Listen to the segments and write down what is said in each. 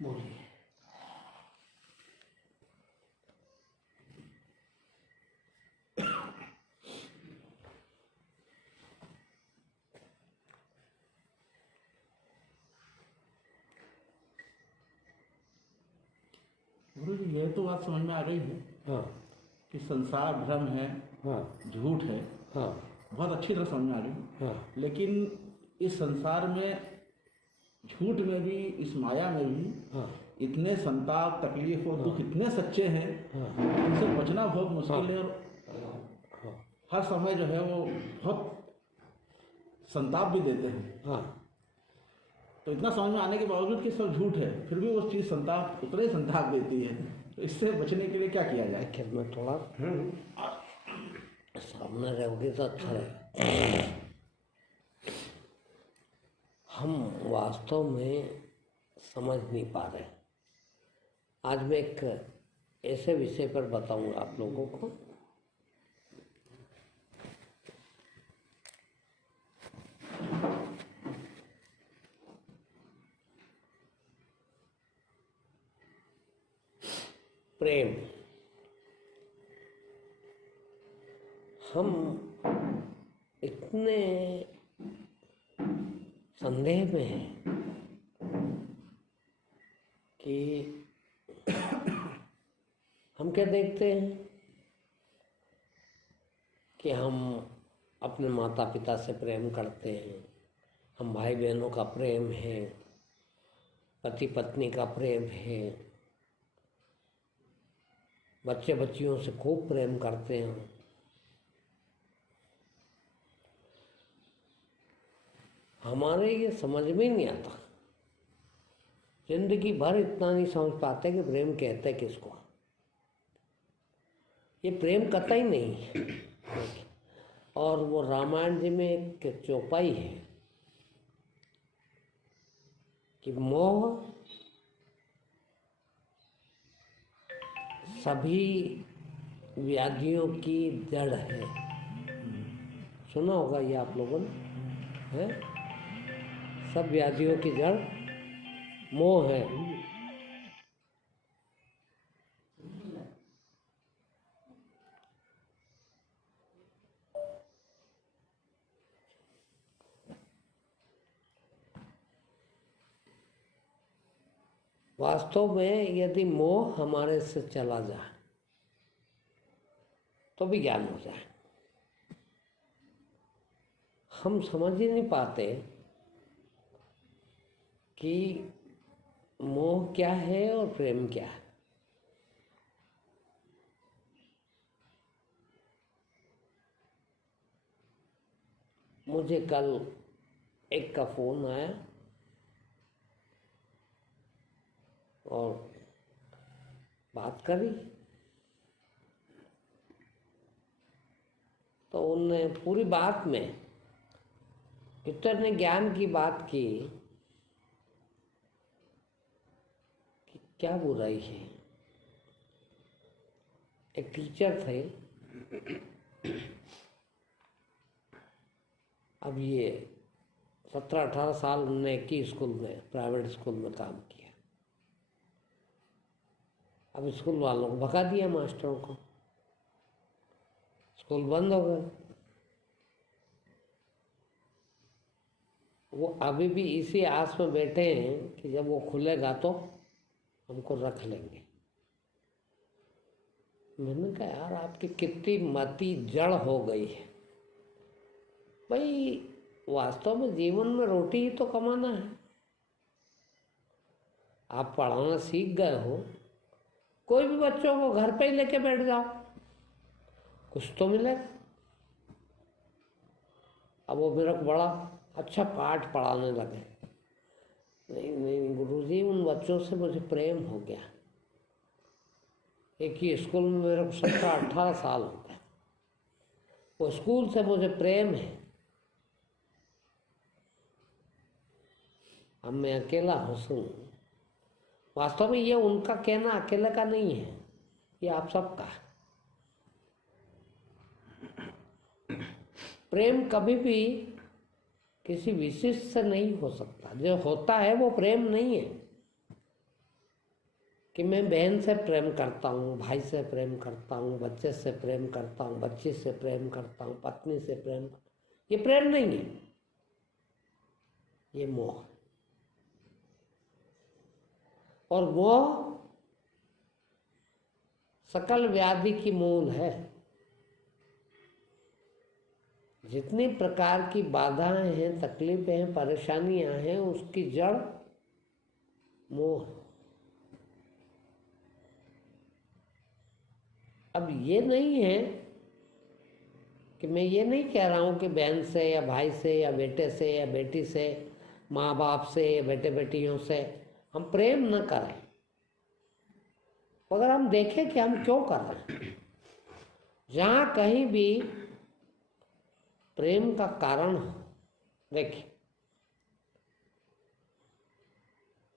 बोलिए। गुरु जी, ये तो बात समझ में आ रही है हाँ कि संसार भ्रम है, हाँ झूठ है, हाँ बहुत अच्छी तरह समझ में आ रही है। हाँ लेकिन इस संसार में, झूठ में भी, इस माया में भी हाँ इतने संताप, तकलीफ और दुख इतने सच्चे हैं, हाँ इनसे बचना बहुत मुश्किल है। और हाँ हर समय जो है वो बहुत संताप भी देते हैं। हाँ। तो इतना समझ में आने के बावजूद कि सब झूठ है, फिर भी वो चीज़ संताप, उतने संताप देती है। तो इससे बचने के लिए क्या किया जाए? आखिर में थोड़ा सामने रहोगे तो अच्छा रहेगा। हम वास्तव में समझ नहीं पा रहे। आज मैं एक ऐसे विषय पर बताऊंगा आप लोगों को, प्रेम। हम इतने संदेह में हैं कि हम क्या देखते हैं कि हम अपने माता पिता से प्रेम करते हैं, हम भाई बहनों का प्रेम है, पति पत्नी का प्रेम है, बच्चे बच्चियों से खूब प्रेम करते हैं। हमारे ये समझ में नहीं आता, जिंदगी भर इतना नहीं समझ पाते कि प्रेम कहते किसको। ये प्रेम कतई नहीं है। और वो रामायण जी में एक चौपाई है कि मोह सभी व्याधियों की जड़ है। सुना होगा ये आप लोगों ने, है? सब व्याधियों की जड़ मोह है। वास्तव में यदि मोह हमारे से चला जाए तो भी ज्ञान हो जाए। हम समझ ही नहीं पाते कि मोह क्या है और प्रेम क्या है। मुझे कल एक का फोन आया और बात करी, तो उनने पूरी बात में इतने ज्ञान की बात की कि क्या बुराई है। एक टीचर थे, अब ये 17-18 साल उन्होंने एक ही स्कूल में, प्राइवेट स्कूल में काम किया। अब स्कूल वालों को भगा दिया, मास्टरों को, स्कूल बंद हो गए। वो अभी भी इसी आस में बैठे हैं कि जब वो खुलेगा तो हमको रख लेंगे। मैंने कहा यार, आपकी कितनी मति जड़ हो गई है भाई। वास्तव में जीवन में रोटी ही तो कमाना है। आप पढ़ाना सीख गए हो, कोई भी बच्चों को घर पे ही लेके बैठ जाओ, कुछ तो मिलेगा। अब वो मेरे को बड़ा अच्छा पाठ पढ़ाने लगे। नहीं नहीं गुरुजी, उन बच्चों से मुझे प्रेम हो गया। एक ही स्कूल में मेरे को 17-18 साल हो गए, वो स्कूल से मुझे प्रेम है। अब मैं अकेला हूँ। वास्तव में ये उनका कहना अकेले का नहीं है, ये आप सबका। प्रेम कभी भी किसी विशिष्ट से नहीं हो सकता। जो होता है वो प्रेम नहीं है। कि मैं बहन से प्रेम करता हूँ, भाई से प्रेम करता हूँ, बच्चे से प्रेम करता हूँ, बच्ची से प्रेम करता हूँ, पत्नी से प्रेम, ये प्रेम नहीं है, ये मोह है। और मोह सकल व्याधि की मूल है। जितनी प्रकार की बाधाएं हैं, तकलीफें हैं, परेशानियां हैं, उसकी जड़ मोह। अब ये नहीं है कि मैं ये नहीं कह रहा हूं कि बहन से या भाई से या बेटे से या बेटी से, माँ बाप से या बेटे बेटियों से हम प्रेम न करें, मगर हम देखें कि हम क्यों कर रहे हैं। जहां कहीं भी प्रेम का कारण हो, देखिए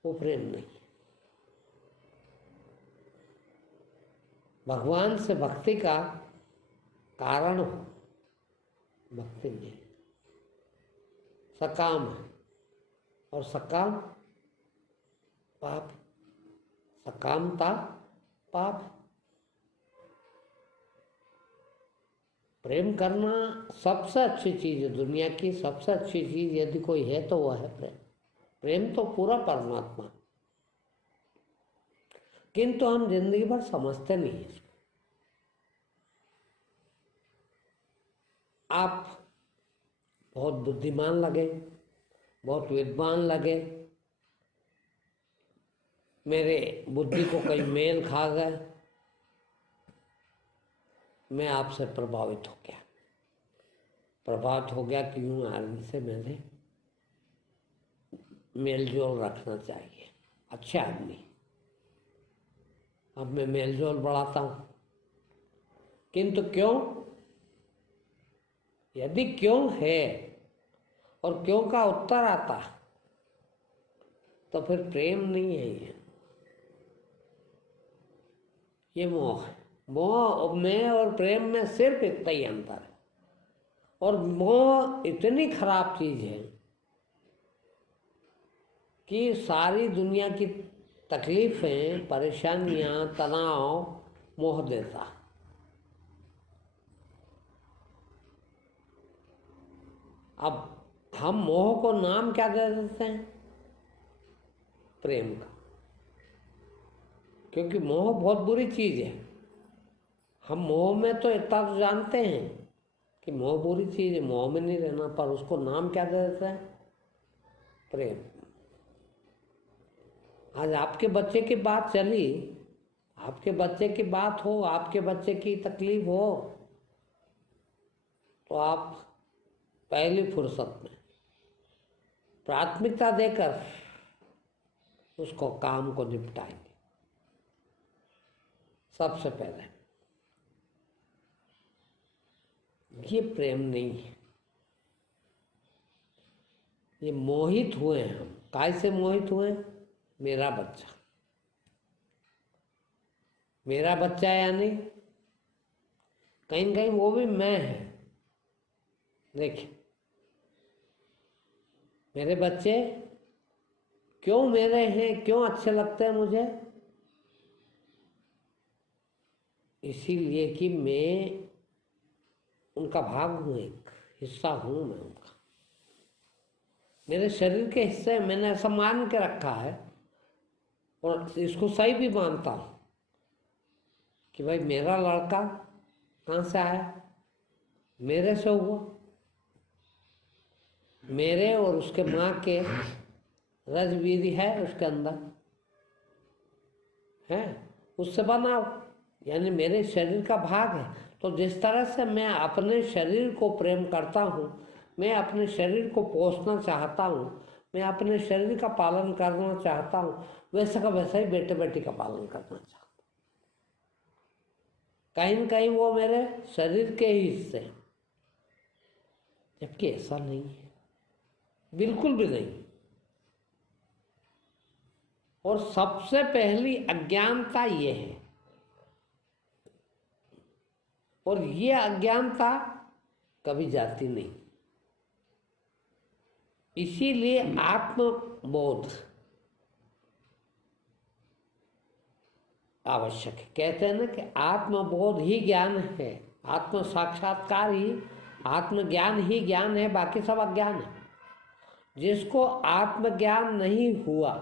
वो प्रेम नहीं। भगवान से भक्ति का कारण हो, भक्ति नहीं। सकाम है, और सकाम पाप, सकामता पाप। प्रेम करना सबसे अच्छी चीज है, दुनिया की सबसे अच्छी चीज यदि कोई है तो वह है प्रेम। प्रेम तो पूरा परमात्मा, किंतु हम जिंदगी भर समझते नहीं है। आप बहुत बुद्धिमान लगे, बहुत विद्वान लगे, मेरे बुद्धि को कहीं मेल खा गए, मैं आपसे प्रभावित हो गया। प्रभावित हो गया क्यों? आदमी से मैंने मेल जोल रखना चाहिए, अच्छे आदमी। अब मैं मेल जोल बढ़ाता हूं, किंतु क्यों? यदि क्यों है और क्यों का उत्तर आता तो फिर प्रेम नहीं है, ये मोह है। मोह में और प्रेम में सिर्फ इतना ही अंतर है। और मोह इतनी खराब चीज है कि सारी दुनिया की तकलीफें, परेशानियां, तनाव मोह देता। अब हम मोह को नाम क्या दे देते हैं? प्रेम का। क्योंकि मोह बहुत बुरी चीज है। हम मोह में तो इतना तो जानते हैं कि मोह बुरी चीज है, मोह में नहीं रहना, पर उसको नाम क्या दे देते हैं? प्रेम। आज आपके बच्चे की बात चली, आपके बच्चे की बात हो, आपके बच्चे की तकलीफ हो, तो आप पहली फुर्सत में प्राथमिकता देकर उसको काम को निपटाएंगे सबसे पहले। ये प्रेम नहीं है, ये मोहित हुए हैं हम। काय से मोहित हुए? मेरा बच्चा, मेरा बच्चा यानी कहीं न कहीं वो भी मैं है। देखिए, मेरे बच्चे क्यों मेरे हैं, क्यों अच्छे लगते हैं मुझे? इसीलिए कि मैं उनका भाग हूं, एक हिस्सा हूं मैं उनका। मेरे शरीर के हिस्से मैंने ऐसा मान के रखा है, और इसको सही भी मानता हूं कि भाई मेरा लड़का कहाँ से आया? मेरे से हुआ। मेरे और उसके माँ के रजबीरी है उसके अंदर है, उससे बना, यानी मेरे शरीर का भाग है। तो जिस तरह से मैं अपने शरीर को प्रेम करता हूँ, मैं अपने शरीर को पोषना चाहता हूँ, मैं अपने शरीर का पालन करना चाहता हूँ, वैसा का वैसा ही बेटे बेटी का पालन करना चाहता हूँ। कहीं न कहीं वो मेरे शरीर के ही हिस्से हैं, जबकि ऐसा नहीं है, बिल्कुल भी नहीं। और सबसे पहली अज्ञानता ये है, और ये अज्ञानता कभी जाती नहीं। इसीलिए आत्मबोध, आवश्यक है। कहते हैं ना कि आत्मबोध ही ज्ञान है, आत्म साक्षात्कार ही, आत्मज्ञान ही ज्ञान है, बाकी सब अज्ञान है। जिसको आत्मज्ञान नहीं हुआ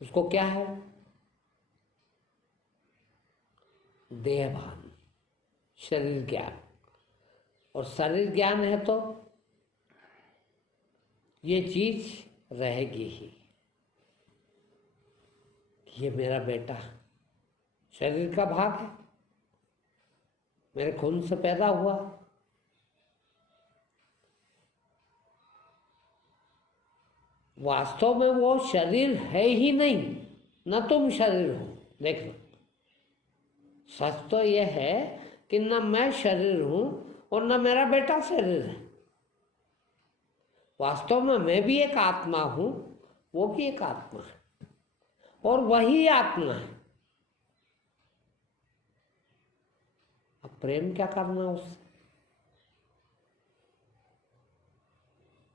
उसको क्या है? देहभान, शरीर ज्ञान। और शरीर ज्ञान है तो ये चीज रहेगी ही, ये मेरा बेटा शरीर का भाग है, मेरे खून से पैदा हुआ। वास्तव में वो शरीर है ही नहीं, न तुम शरीर हो। देखना, सच तो यह है कि न मैं शरीर हूं और न मेरा बेटा शरीर है। वास्तव में मैं भी एक आत्मा हूं, वो भी एक आत्मा है, और वही आत्मा है। अब प्रेम क्या करना उससे?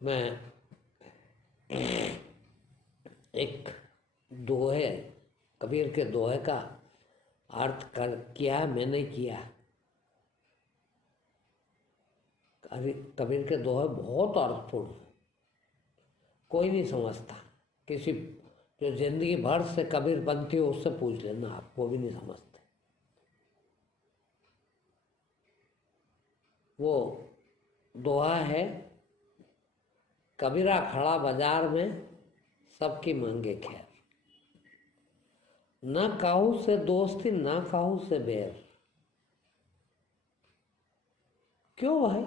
मैं एक दोहे, कबीर के दोहे का अर्थ कर किया, मैंने किया। कबीर के दोहे बहुत अर्थपूर्ण, कोई नहीं समझता। किसी जो जिंदगी भर से कबीर बनती हो उससे पूछ लेना आप, वो भी नहीं समझते। वो दोहा है, कबीरा खड़ा बाजार में सबकी मांगे खैर, न काहू से दोस्ती न काहू से बैर। क्यों भाई?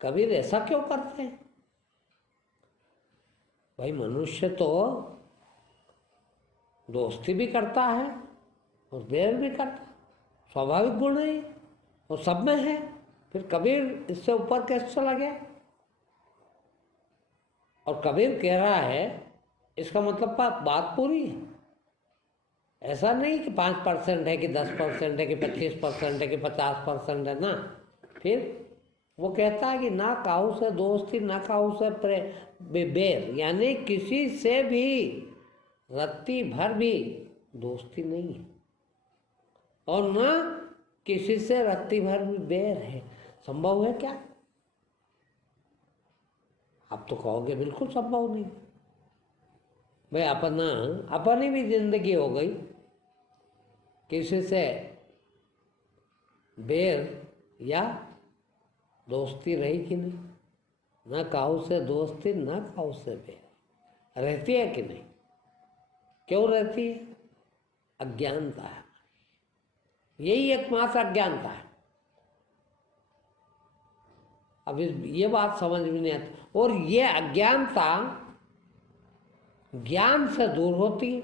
कबीर ऐसा क्यों करते हैं? भाई मनुष्य तो दोस्ती भी करता है और बैर भी करता है, स्वाभाविक गुण है और सब में है। फिर कबीर इससे ऊपर कैसे चला गया? और कबीर कह रहा है, इसका मतलब बात पूरी है। ऐसा नहीं कि 5% है कि 10% है कि 25% है कि 50% है ना। फिर वो कहता है कि ना काहू से दोस्ती ना काहू से बैर, यानी किसी से भी रत्ती भर भी दोस्ती नहीं है और ना किसी से रत्ती भर भी बैर है। संभव है क्या? आप तो कहोगे बिल्कुल संभव नहीं। भाई अपनी भी जिंदगी हो गई, किसी से बैर या दोस्ती रही कि नहीं? ना काहू से दोस्ती ना काहू से बैर रहती है कि नहीं? क्यों रहती है? अज्ञानता है, यही एकमात्र अज्ञानता है। अब ये बात समझ में नहीं आती। और ये अज्ञानता ज्ञान से दूर होती है।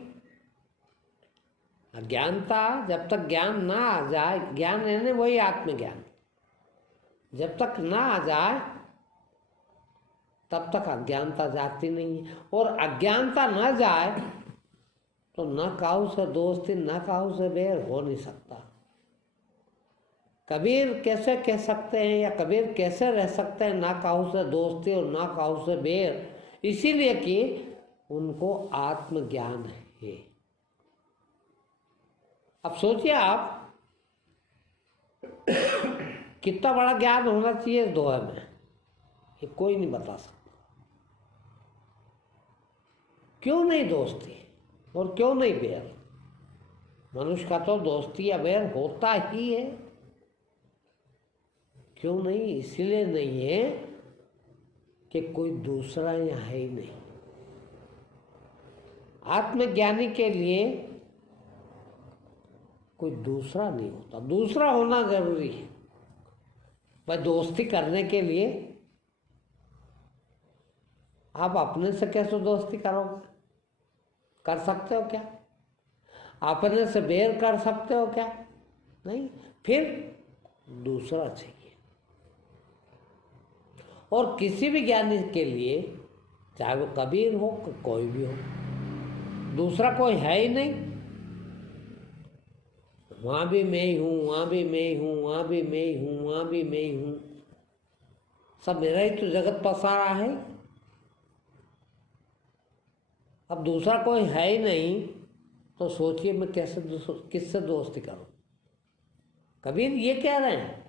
अज्ञानता जब तक ज्ञान ना आ जाए, ज्ञान है वही आत्मज्ञान, जब तक ना आ जाए तब तक अज्ञानता जाती नहीं है। और अज्ञानता ना जाए तो न काहू से दोस्ती न काहू से बैर हो नहीं सकता। कबीर कैसे कह सकते हैं या कबीर कैसे रह सकते हैं ना काहू से दोस्ती और ना काहू से बैर? इसीलिए कि उनको आत्मज्ञान है। अब सोचिए आप, कितना बड़ा ज्ञान होना चाहिए इस दोहे में, ये कोई नहीं बता सकता। क्यों नहीं दोस्ती और क्यों नहीं बैर? मनुष्य का तो दोस्ती या बैर होता ही है। क्यों नहीं? इसलिए नहीं है कि कोई दूसरा यहाँ है ही नहीं। आत्मज्ञानी के लिए कोई दूसरा नहीं होता, दूसरा होना जरूरी है। भाई दोस्ती करने के लिए आप अपने से कैसे दोस्ती करोगे? कर सकते हो क्या? अपने से बैर कर सकते हो क्या? नहीं। फिर दूसरा चाहिए। और किसी भी ज्ञानी के लिए, चाहे वो कबीर हो कोई भी हो, दूसरा कोई है ही नहीं। वहां भी मैं ही हूं, वहां भी मैं ही हूं, वहां भी मैं ही हूं, वहां भी मैं ही हूं, सब मेरा ही तो जगत पसारा है। अब दूसरा कोई है ही नहीं तो सोचिए मैं कैसे किससे दोस्ती करूं। कबीर ये कह रहे हैं,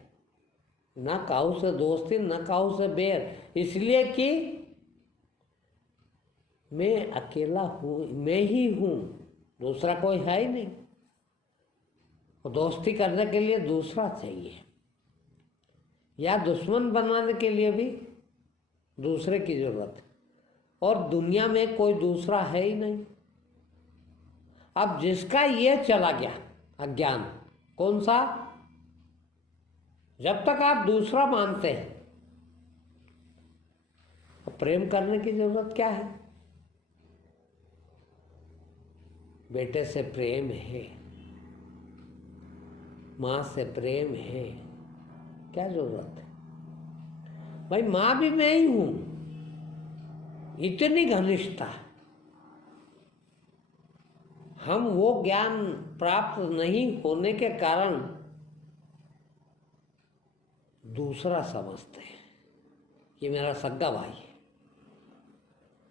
ना काहू से दोस्ती न काहू से बैर, इसलिए कि मैं अकेला हूं, मैं ही हूं, दूसरा कोई है ही नहीं। और दोस्ती करने के लिए दूसरा चाहिए, या दुश्मन बनाने के लिए भी दूसरे की जरूरत है, और दुनिया में कोई दूसरा है ही नहीं। अब जिसका ये चला गया अज्ञान, कौन सा? जब तक आप दूसरा मानते हैं तो प्रेम करने की जरूरत क्या है? बेटे से प्रेम है, माँ से प्रेम है, क्या जरूरत है? भाई माँ भी मैं ही हूं, इतनी घनिष्ठता। हम वो ज्ञान प्राप्त नहीं होने के कारण दूसरा समझते हैं, ये मेरा सगा भाई है।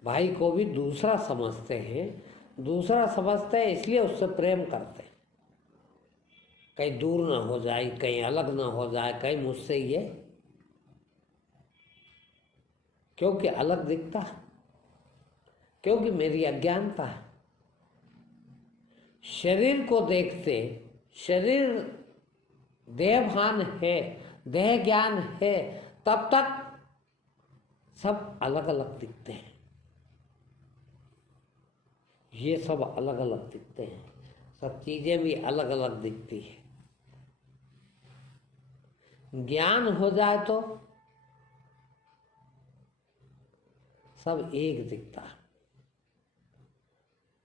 भाई को भी दूसरा समझते हैं, दूसरा समझते हैं इसलिए उससे प्रेम करते हैं, कहीं दूर ना हो जाए, कहीं अलग ना हो जाए, कहीं मुझसे ये, क्योंकि अलग दिखता है, क्योंकि मेरी अज्ञानता है। शरीर को देखते, शरीर देहभान है, देह ज्ञान है, तब तक सब अलग अलग दिखते हैं, ये सब अलग अलग दिखते हैं, सब चीजें भी अलग अलग दिखती है। ज्ञान हो जाए तो सब एक दिखता है,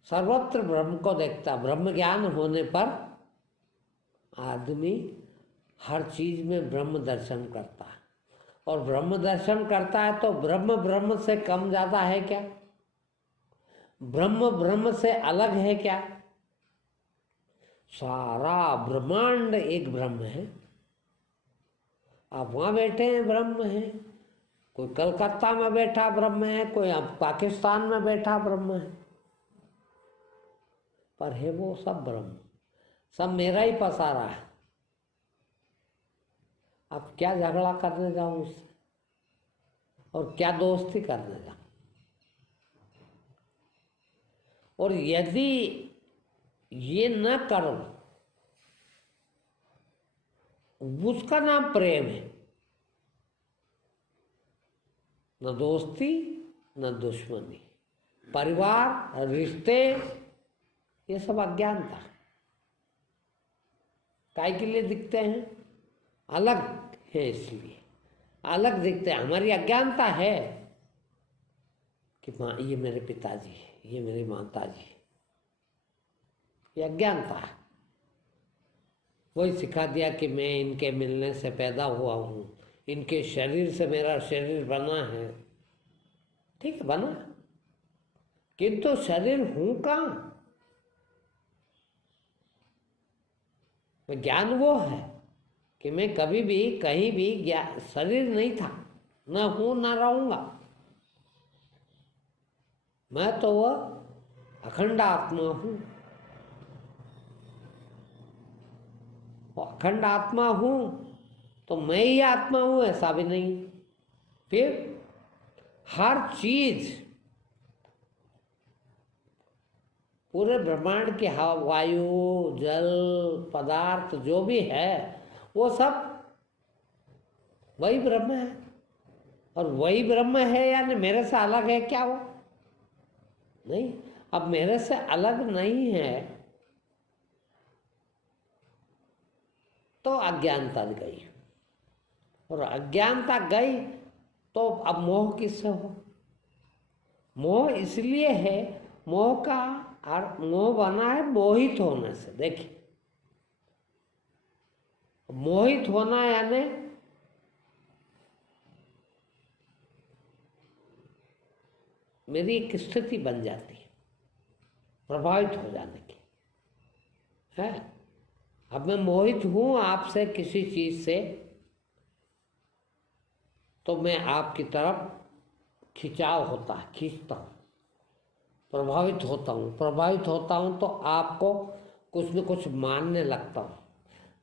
सर्वत्र ब्रह्म को देखता। ब्रह्म ज्ञान होने पर आदमी हर चीज में ब्रह्म दर्शन करता है, और ब्रह्म दर्शन करता है तो ब्रह्म ब्रह्म से कम ज्यादा है क्या? ब्रह्म ब्रह्म से अलग है क्या? सारा ब्रह्मांड एक ब्रह्म है। आप वहां बैठे हैं ब्रह्म है, कोई कलकत्ता में बैठा ब्रह्म है, कोई अब पाकिस्तान में बैठा ब्रह्म है, पर है वो सब ब्रह्म, सब मेरा ही पसारा है। अब क्या झगड़ा करने जाऊं उससे, और क्या दोस्ती करने जाऊं? और यदि ये न करो, उसका नाम प्रेम है, न दोस्ती न दुश्मनी, परिवार रिश्ते, ये सब अज्ञानता। काय के लिए दिखते हैं? अलग है, इसलिए अलग दिखते हैं। हमारी अज्ञानता है कि माँ ये मेरे पिताजी है, ये मेरी माता जी है, ये अज्ञानता है। वही सिखा दिया कि मैं इनके मिलने से पैदा हुआ हूँ, इनके शरीर से मेरा शरीर बना है। ठीक है, बना, किंतु शरीर हूं कहाँ? ज्ञान वो है कि मैं कभी भी कहीं भी शरीर नहीं था, न हूं न रहूंगा। मैं तो वह अखंड आत्मा हूं, अखंड आत्मा हूं तो मैं ही आत्मा हूं ऐसा भी नहीं। फिर हर चीज, पूरे ब्रह्मांड की हवा, वायु, जल, पदार्थ जो भी है वो सब वही ब्रह्म है। और वही ब्रह्म है यानी मेरे से अलग है क्या वो? नहीं। अब मेरे से अलग नहीं है तो अज्ञानता गई, और अज्ञानता गई तो अब मोह किससे हो? मोह इसलिए है, मोह का मोह बना है मोहित होने से। देखिए, मोहित होना यानी मेरी एक स्थिति बन जाती है प्रभावित हो जाने की है। अब मैं मोहित हूं आपसे, किसी चीज से, तो मैं आपकी तरफ खिंचाव होता है, खींचता हूं। प्रभावित होता हूँ तो आपको कुछ न कुछ मानने लगता हूँ,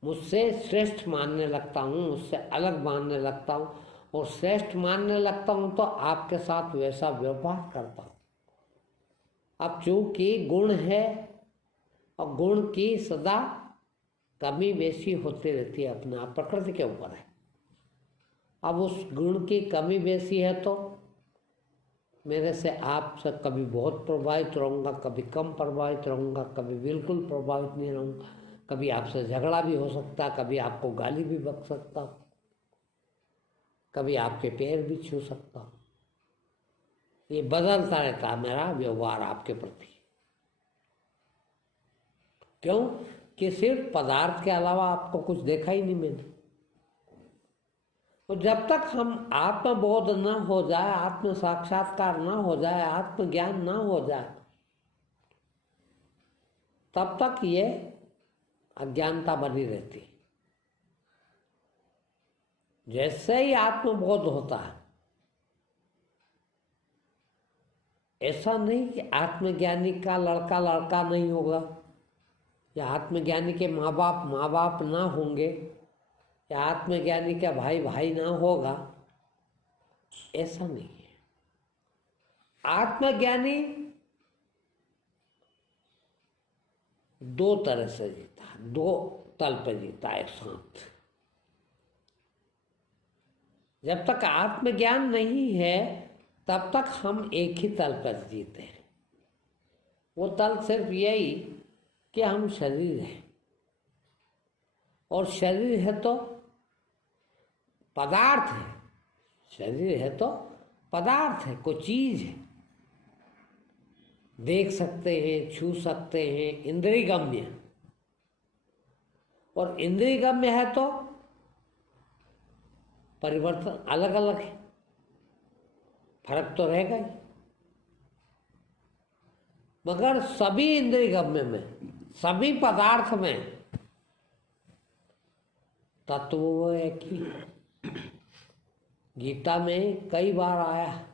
मुझसे श्रेष्ठ मानने लगता हूँ, मुझसे अलग मानने लगता हूँ, और श्रेष्ठ मानने लगता हूँ तो आपके साथ वैसा व्यवहार करता हूँ। अब चूंकि गुण है और गुण की सदा कमी बेसी होती रहती है, अपने आप प्रकृति के ऊपर है। अब उस गुण की कमी बेसी है तो मेरे से आपसे कभी बहुत प्रभावित रहूँगा, कभी कम प्रभावित रहूँगा, कभी बिल्कुल प्रभावित नहीं रहूँगा, कभी आपसे झगड़ा भी हो सकता, कभी आपको गाली भी बक सकता, कभी आपके पैर भी छू सकता। ये बदलता रहता है मेरा व्यवहार आपके प्रति। क्यों कि सिर्फ पदार्थ के अलावा आपको कुछ देखा ही नहीं मैंने। तो जब तक हम आत्मबोध न हो जाए, आत्म साक्षात्कार न हो जाए, आत्मज्ञान न हो जाए, तब तक ये अज्ञानता बनी रहती। जैसे ही आत्मबोध होता है, ऐसा नहीं कि आत्मज्ञानी का लड़का लड़का नहीं होगा, या आत्मज्ञानी के माँ बाप ना होंगे, या आत्मज्ञानी का भाई भाई ना होगा, ऐसा नहीं है। आत्मज्ञानी दो तरह से जीता, दो तल पर जीता एक साथ। जब तक आत्मज्ञान नहीं है तब तक हम एक ही तल पर जीते हैं। वो तल सिर्फ यही कि हम शरीर हैं, और शरीर है तो पदार्थ है, शरीर है तो पदार्थ है, कोई चीज है, देख सकते हैं, छू सकते हैं, इंद्रियगम्य। और इंद्रियगम्य है तो परिवर्तन अलग अलग है, फर्क तो रहेगा ही। मगर सभी इंद्रियगम्य में, सभी पदार्थ में तत्व वो एक ही। गीता में कई बार आया,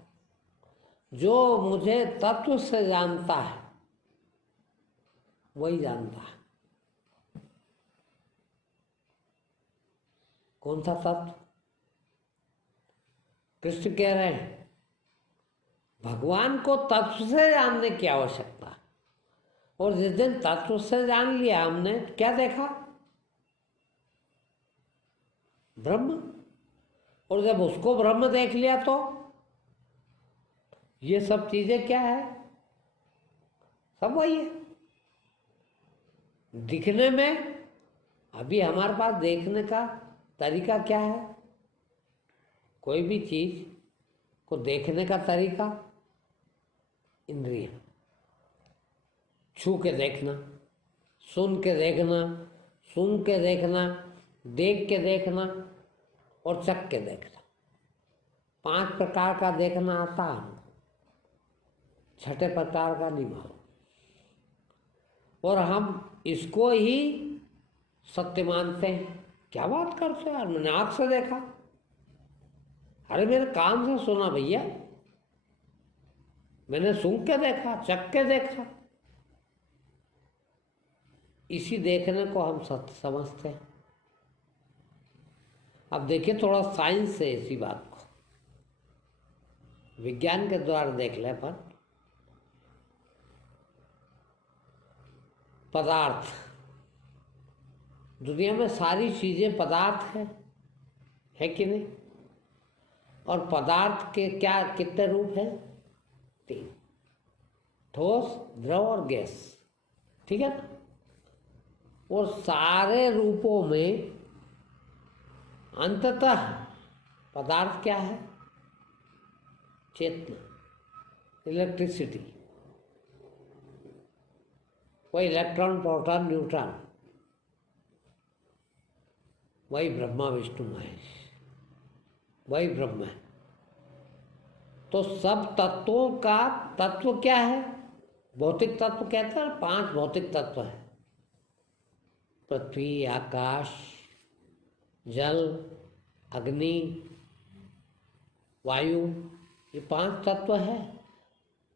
जो मुझे तत्व से जानता है वही जानता है। कौन सा तत्व? कृष्ण कह रहे हैं भगवान को तत्व से जानने की आवश्यकता है। और जिस दिन तत्व से जान लिया हमने, क्या देखा? ब्रह्म। और जब उसको ब्रह्म देख लिया तो ये सब चीजें क्या है? सब वही है। दिखने में अभी हमारे पास देखने का तरीका क्या है? कोई भी चीज को देखने का तरीका इंद्रिय, छू के देखना, सुन के देखना, सूंघ के देखना, देख के देखना और चख के देखना। 5 प्रकार का देखना आता है, 6ठे प्रकार का नहीं मालूम। और हम इसको ही सत्य मानते हैं। क्या बात करते हो यार, मैंने आँख से देखा। अरे मेरे कान से सुना भैया, मैंने सूंघ के देखा, चख के देखा। इसी देखने को हम सत्य समझते हैं। अब देखिए थोड़ा साइंस से इसी बात को, विज्ञान के द्वारा देख ले। पर पदार्थ, दुनिया में सारी चीजें पदार्थ है कि नहीं? और पदार्थ के क्या कितने रूप हैं? 3, ठोस, द्रव और गैस। ठीक है ना? और सारे रूपों में अंततः पदार्थ क्या है? चेतना, इलेक्ट्रिसिटी। वही इलेक्ट्रॉन, प्रोटॉन, न्यूट्रॉन, वही ब्रह्मा विष्णु महेश, वही ब्रह्म है। तो सब तत्वों का तत्व क्या है? भौतिक तत्व कहते हैं। 5 भौतिक तत्व है, पृथ्वी, आकाश, जल, अग्नि, वायु, ये 5 तत्व है।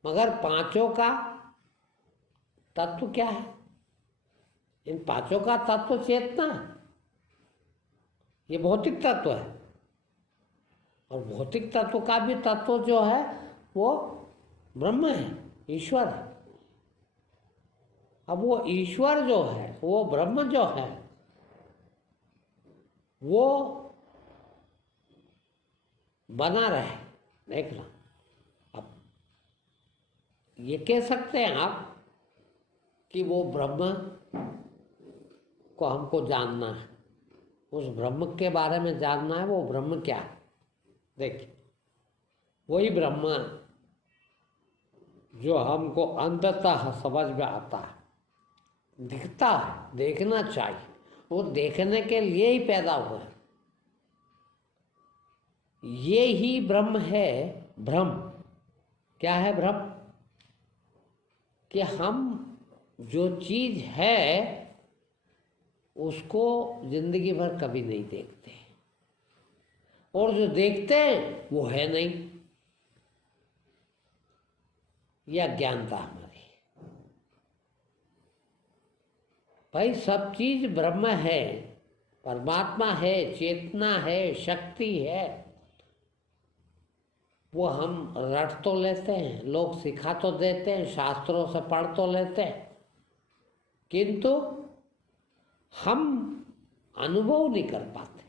मगर पांचों का तत्व क्या है? इन पांचों का तत्व चेतना, ये भौतिक तत्व है। और भौतिक तत्व का भी तत्व जो है वो ब्रह्म है, ईश्वर है। अब वो ईश्वर जो है, वो ब्रह्म जो है, वो बना रहे, देखना। अब ये कह सकते हैं आप कि वो ब्रह्म को हमको जानना है, उस ब्रह्म के बारे में जानना है। वो ब्रह्म क्या है? देखिए, वही ब्रह्म जो हमको अंततः समझ में आता है, दिखता है, देखना चाहिए, वो देखने के लिए ही पैदा हुआ है। ये ही ब्रह्म है। भ्रम क्या है? भ्रम कि हम जो चीज है उसको जिंदगी भर कभी नहीं देखते, और जो देखते हैं वो है नहीं। यह अज्ञानता हमारी। भाई सब चीज ब्रह्म है, परमात्मा है, चेतना है, शक्ति है। वो हम रट तो लेते हैं, लोग सिखा तो देते हैं, शास्त्रों से पढ़ तो लेते हैं, किंतु हम अनुभव नहीं कर पाते।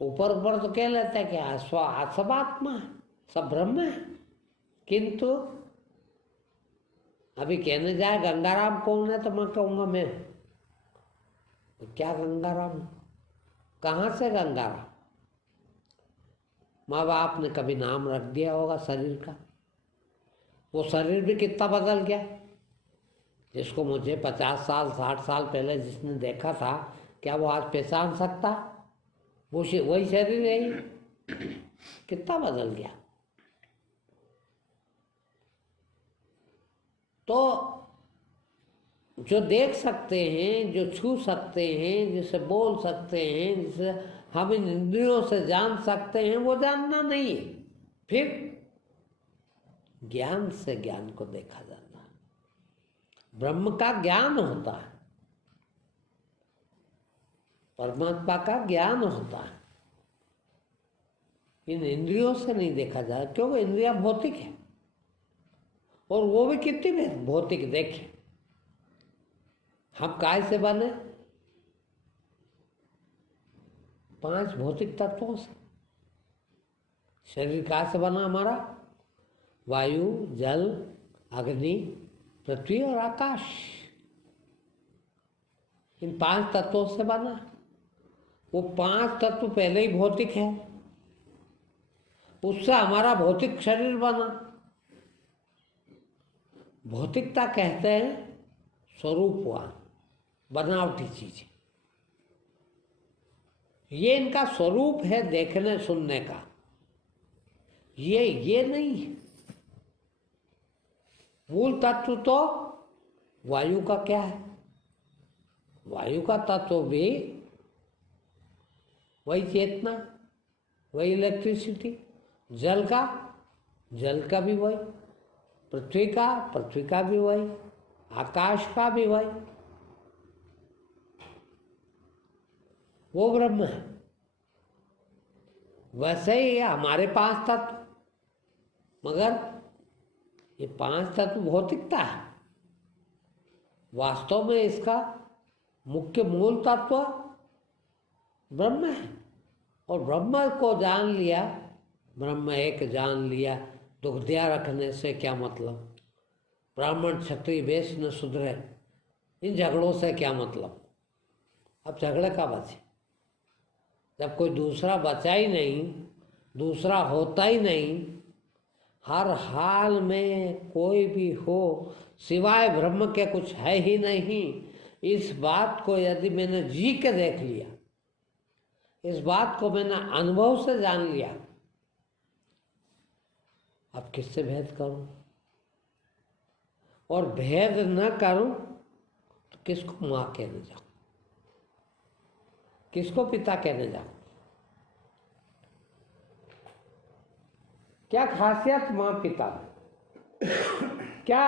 ऊपर ऊपर तो कह लेते हैं कि सब आत्मा है, सब ब्रह्म है, किंतु अभी कहने जाए गंगाराम कौन है तो मैं कहूँगा मैं। क्या गंगाराम? कहाँ से गंगाराम? माँ बाप ने कभी नाम रख दिया होगा शरीर का। वो शरीर भी कितना बदल गया। जिसको मुझे 50 साल 60 साल पहले जिसने देखा था, क्या वो आज पहचान सकता? वो वही शरीर है ही, कितना बदल गया। तो जो देख सकते हैं, जो छू सकते हैं, जिसे बोल सकते हैं, जिसे हम इन इंद्रियों से जान सकते हैं, वो जानना नहीं है। फिर ज्ञान से ज्ञान को देखा जाता है। ब्रह्म का ज्ञान होता है, परमात्मा का ज्ञान होता है। इन इंद्रियों से नहीं देखा जाता, क्योंकि इंद्रिया भौतिक है, और वो भी कितनी भौतिक। देखें, हम काय से बने? 5 भौतिक तत्वों से। शरीर काय से बना हमारा? वायु, जल, अग्नि, पृथ्वी और आकाश। इन 5 तत्वों से बना। वो 5 तत्व पहले ही भौतिक है, उससे हमारा भौतिक शरीर बना। भौतिकता कहते हैं स्वरूपवान, बनावटी चीज। ये इनका स्वरूप है देखने सुनने का, ये नहीं है। मूल तत्व तो वायु का क्या है? वायु का तत्व भी वही चेतना, वही इलेक्ट्रिसिटी। जल का भी वही, पृथ्वी का भी वही, आकाश का भी वही। वो ब्रह्म है। वैसे ही हमारे 5 तत्व, मगर ये 5 तत्व भौतिकता है। वास्तव में इसका मुख्य मूल तत्व ब्रह्म है। और ब्रह्म को जान लिया, ब्रह्म एक जान लिया, दुख दिया रखने से क्या मतलब? ब्राह्मण क्षत्रिय वैश्य न सुधरे, इन झगड़ों से क्या मतलब? अब झगड़े का बचे जब कोई दूसरा बचा ही नहीं, दूसरा होता ही नहीं। हर हाल में कोई भी हो, सिवाय ब्रह्म के कुछ है ही नहीं। इस बात को यदि मैंने जी के देख लिया, इस बात को मैंने अनुभव से जान लिया, अब किससे भेद करूं? और भेद न करूं तो किसको मां कहने जाऊं, किसको पिता कहने जाऊं? क्या खासियत मां पिता में? क्या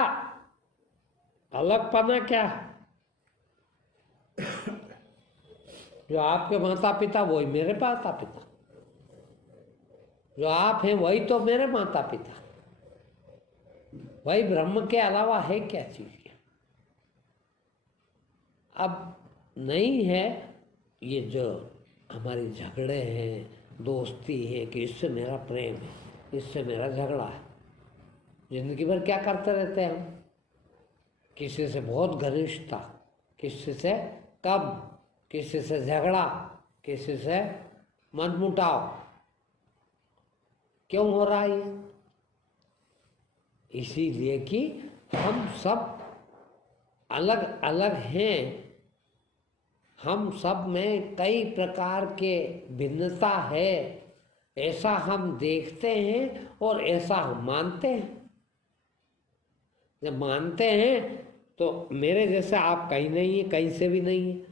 अलगपना क्या है? जो आपके माता पिता वही मेरे माता पिता, जो आप हैं वही तो मेरे माता पिता, वही ब्रह्म के अलावा है क्या चीज? अब नहीं है ये जो हमारी झगड़े हैं, दोस्ती है कि इससे मेरा प्रेम है, इससे मेरा झगड़ा है। जिंदगी भर क्या करते रहते हैं हम? किसी से बहुत घनिष्ठता, किसी से कम, किसी से झगड़ा, किसी से मनमुटाव। क्यों हो रहा है ये? इसीलिए कि हम सब अलग अलग हैं, हम सब में कई प्रकार के भिन्नता है, ऐसा हम देखते हैं और ऐसा हम मानते हैं। जब मानते हैं तो मेरे जैसे आप कहीं नहीं है, कहीं से भी नहीं है।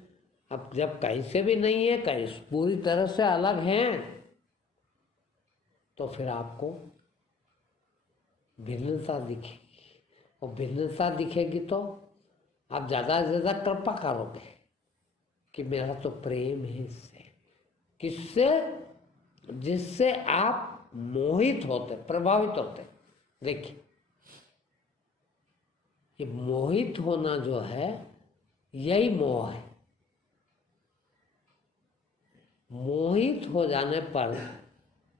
अब जब कहीं से भी नहीं है, कहीं पूरी तरह से अलग हैं, तो फिर आपको भिन्नता दिखेगी, और भिन्नता दिखेगी तो आप ज़्यादा से ज़्यादा कृपा करोगे कि मेरा तो प्रेम है इससे। किससे? जिससे आप मोहित होते, प्रभावित होते। देखिए, ये मोहित होना जो है, यही मोह है। मोहित हो जाने पर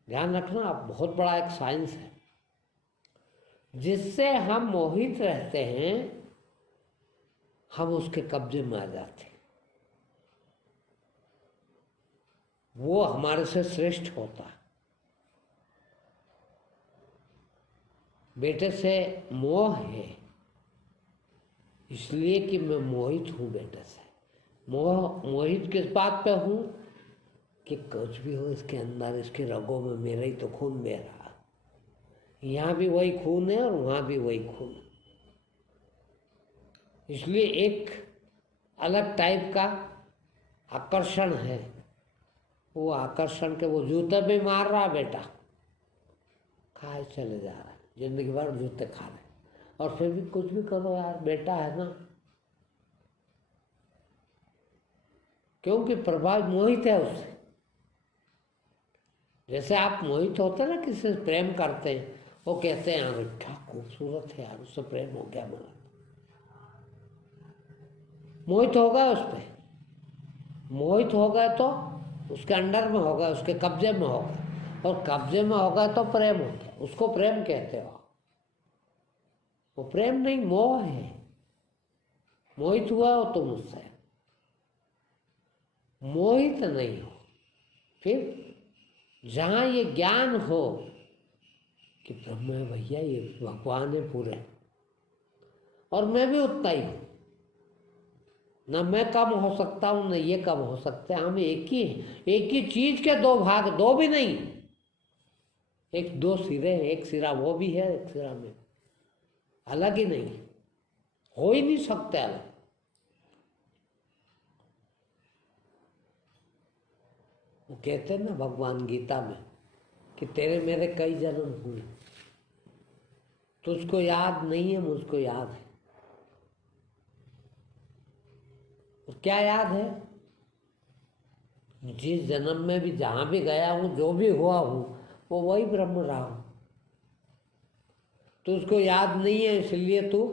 ध्यान रखना, आप बहुत बड़ा एक साइंस है। जिससे हम मोहित रहते हैं, हम उसके कब्जे में आ जाते हैं। वो हमारे से श्रेष्ठ होता है। बेटे से मोह है, इसलिए कि मैं मोहित हूँ बेटे से। मोहित किस बात पे हूँ? कि कुछ भी हो इसके अंदर, इसके रगों में मेरा ही तो खून बह रहा, यहाँ भी वही खून है और वहाँ भी वही खून। इसलिए एक अलग टाइप का आकर्षण है। वो आकर्षण के वो जूते भी मार रहा बेटा, खाए चले जा रहा है, जिंदगी भर जूते खा रहे, और फिर भी कुछ भी करो यार, बेटा है ना। क्योंकि प्रभाव मोहित है उससे। जैसे आप मोहित होते हैं ना, किसी से प्रेम करते हैं, वो कहते हैं यार क्या खूबसूरत है यार, उससे प्रेम हो गया मेरा। मोहित हो गए उस पर, मोहित हो गए तो उसके अंडर में हो गए, उसके कब्जे में हो गए, और कब्जे में हो गए तो प्रेम हो गया। उसको प्रेम कहते हो। वो प्रेम नहीं, मोह है। मोहित हुआ हो तुम उससे, मोहित नहीं हो। फिर जहाँ ये ज्ञान हो कि ब्रह्म है भैया, ये भगवान है पूरे, और मैं भी उतना ही हूँ, न मैं कम हो सकता हूँ न ये कम हो सकते हैं। हम एक ही चीज के दो भाग, दो भी नहीं, एक दो सिरे हैं, एक सिरा वो भी है, एक सिरा में, अलग ही नहीं, हो ही नहीं सकते अलग। वो कहते हैं ना भगवान गीता में कि तेरे मेरे कई जन्म हुए, तुझको याद नहीं है, मुझको याद है। और क्या याद है? जिस जन्म में भी जहां भी गया हूं, जो भी हुआ हूं, वो वही ब्रह्म रहा हूं। तुझको याद नहीं है, इसलिए तू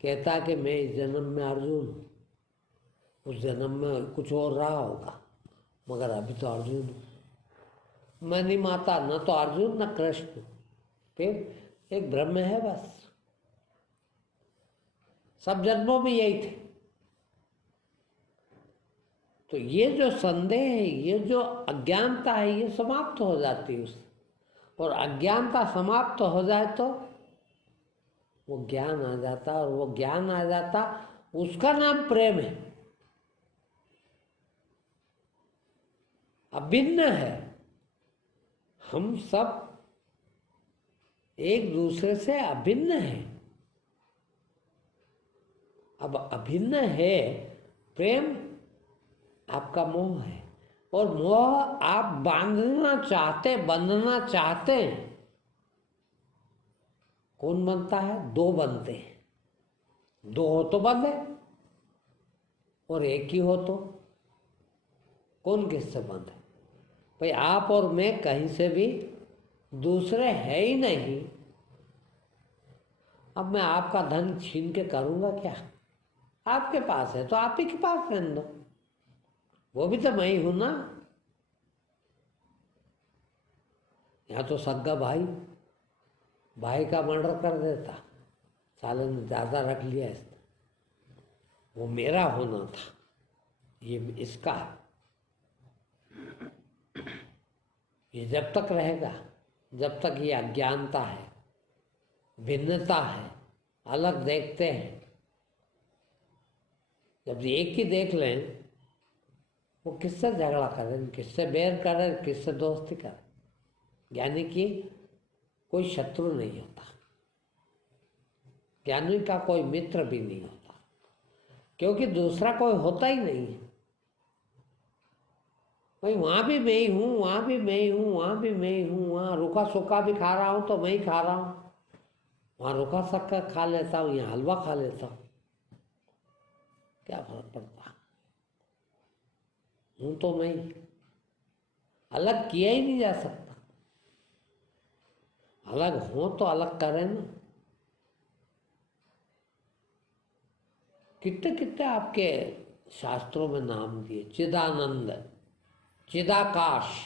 कहता कि मैं इस जन्म में अर्जुन हूं, उस जन्म में कुछ और रहा होगा, मगर अभी तो अर्जुन हूं। मैं नहीं माता, न तो अर्जुन न कृष्ण, फिर एक ब्रह्म है बस। सब जन्मों में यही थे। तो ये जो संदेह है, ये जो अज्ञानता है, ये समाप्त हो जाती है उससे। और अज्ञानता समाप्त हो जाए तो वो ज्ञान आ जाता, और वो ज्ञान आ जाता, उसका नाम प्रेम है। अभिन्न है। हम सब एक दूसरे से अभिन्न है। अब अभिन्न है, प्रेम आपका मोह है, और मोह आप बंधना चाहते हैं। कौन बनता है? दो बनते हैं। दो हो तो बंद है, और एक ही हो तो कौन किससे बंद है? भाई आप और मैं कहीं से भी दूसरे है ही नहीं। अब मैं आपका धन छीन के करूँगा क्या? आपके पास है तो आप ही के पास रहने दो, वो भी तो मैं ही हूं ना। यहाँ तो सगा भाई का मर्डर कर देता, साले ने ज़्यादा रख लिया इसने, वो मेरा होना था, ये इसका। ये जब तक रहेगा, जब तक ये अज्ञानता है, भिन्नता है, अलग देखते हैं। जब एक ही देख लें, वो किससे झगड़ा करें, किससे बैर करें, किससे दोस्ती करें? ज्ञानी की कोई शत्रु नहीं होता, ज्ञानी का कोई मित्र भी नहीं होता, क्योंकि दूसरा कोई होता ही नहीं है। भाई वहाँ भी मैं ही हूँ, वहाँ भी मैं ही हूँ, वहाँ भी मैं ही हूँ, वहाँ रूखा सूखा भी खा रहा हूँ तो मैं ही खा रहा हूँ, वहाँ रूखा सूखा खा लेता हूँ, यहाँ हलवा खा लेता हूँ, क्या फर्क पड़ता? हूँ तो मैं ही, अलग किया ही नहीं जा सकता। अलग हो तो अलग करें ना। कितने कितने आपके शास्त्रों में नाम दिए, चिदानंद, चिदाकाश,